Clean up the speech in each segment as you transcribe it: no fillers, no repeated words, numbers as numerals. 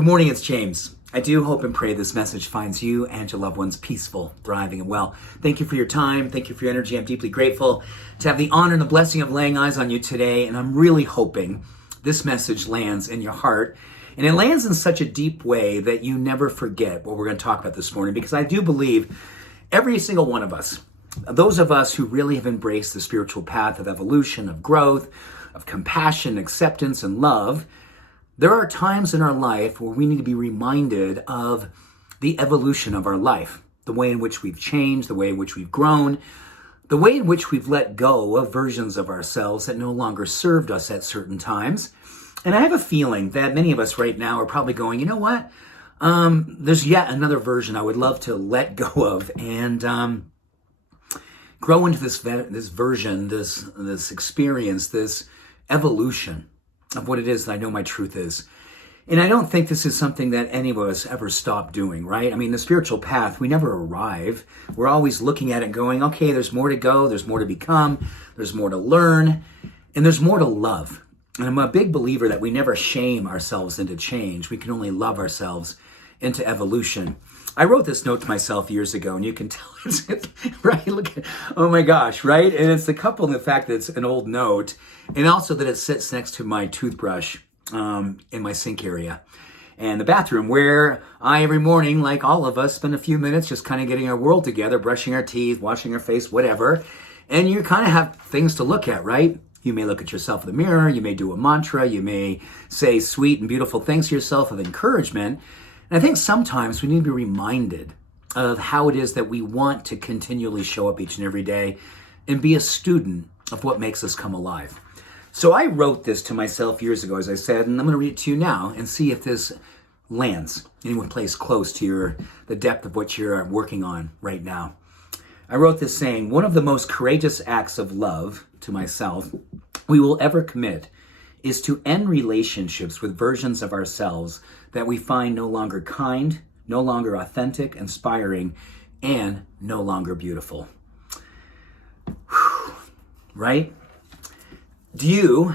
Good morning, it's James. I do hope and pray this message finds you and your loved ones peaceful, thriving, and well. Thank you for your time. Thank you for your energy. I'm deeply grateful to have the honor and the blessing of laying eyes on you today. And I'm really hoping this message lands in your heart. And it lands in such a deep way that you never forget what we're going to talk about this morning. Because I do believe every single one of us, those of us who really have embraced the spiritual path of evolution, of growth, of compassion, acceptance, and love, there are times in our life where we need to be reminded of the evolution of our life, the way in which we've changed, the way in which we've grown, the way in which we've let go of versions of ourselves that no longer served us at certain times. And I have a feeling that many of us right now are probably going, you know what? There's yet another version I would love to let go of and grow into this version, this experience, this evolution of what it is that I know my truth is. And I don't think this is something that any of us ever stop doing, right? I mean, the spiritual path, we never arrive. We're always looking at it going, okay, there's more to go, there's more to become, there's more to learn, and there's more to love. And I'm a big believer that we never shame ourselves into change. We can only love ourselves into evolution. I wrote this note to myself years ago, and you can tell it's, right? Look at, oh my gosh, right? And it's the couple in the fact that it's an old note, and also that it sits next to my toothbrush in my sink area and the bathroom, where I, every morning, like all of us, spend a few minutes just kind of getting our world together, brushing our teeth, washing our face, whatever. And you kind of have things to look at, right? You may look at yourself in the mirror, you may do a mantra, you may say sweet and beautiful things to yourself of encouragement. And I think sometimes we need to be reminded of how it is that we want to continually show up each and every day and be a student of what makes us come alive. So I wrote this to myself years ago, as I said, and I'm going to read it to you now and see if this lands in one place close to the depth of what you're working on right now. I wrote this saying, one of the most courageous acts of love to myself we will ever commit is to end relationships with versions of ourselves that we find no longer kind, no longer authentic, inspiring, and no longer beautiful. Whew. Right? Do you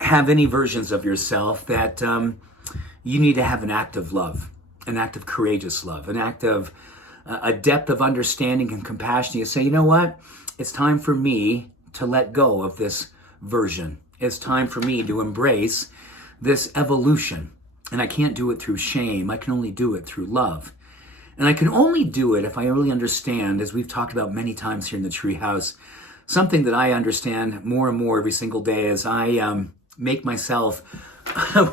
have any versions of yourself that you need to have an act of love, an act of courageous love, an act of a depth of understanding and compassion? You say, you know what? It's time for me to let go of this version. It's time for me to embrace this evolution. And I can't do it through shame. I can only do it through love. And I can only do it if I really understand, as we've talked about many times here in the Treehouse, something that I understand more and more every single day as I make myself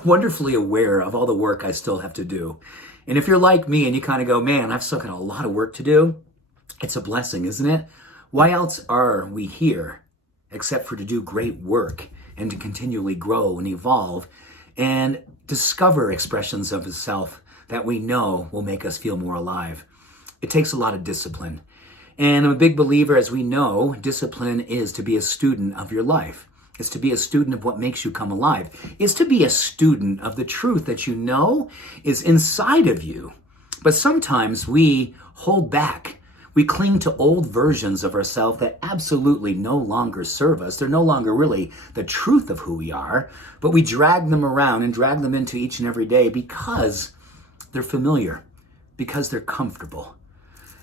wonderfully aware of all the work I still have to do. And if you're like me and you kind of go, man, I've still got a lot of work to do, it's a blessing, isn't it? Why else are we here except for to do great work and to continually grow and evolve and discover expressions of the self that we know will make us feel more alive? It takes a lot of discipline. And I'm a big believer, as we know, discipline is to be a student of your life. It's to be a student of what makes you come alive. It's to be a student of the truth that you know is inside of you. But sometimes we hold back. We cling to old versions of ourselves that absolutely no longer serve us. They're no longer really the truth of who we are, but we drag them around and drag them into each and every day because they're familiar, because they're comfortable.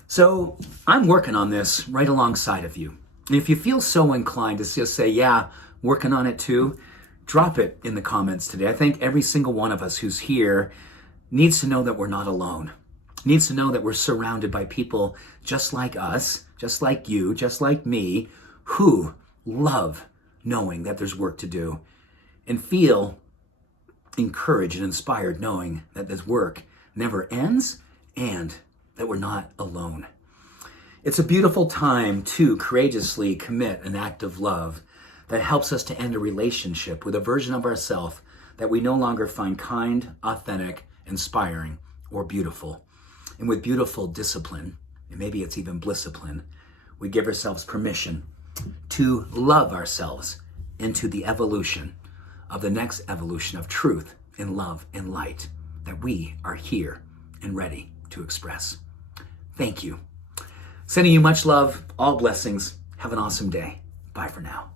So I'm working on this right alongside of you. And if you feel so inclined to just say, yeah, working on it too, drop it in the comments today. I think every single one of us who's here needs to know that we're not alone. Needs to know that we're surrounded by people just like us, just like you, just like me, who love knowing that there's work to do and feel encouraged and inspired knowing that this work never ends and that we're not alone. It's a beautiful time to courageously commit an act of love that helps us to end a relationship with a version of ourselves that we no longer find kind, authentic, inspiring, or beautiful. And with beautiful discipline, and maybe it's even blisscipline, we give ourselves permission to love ourselves into the evolution of the next evolution of truth and love and light that we are here and ready to express. Thank you. Sending you much love, all blessings. Have an awesome day. Bye for now.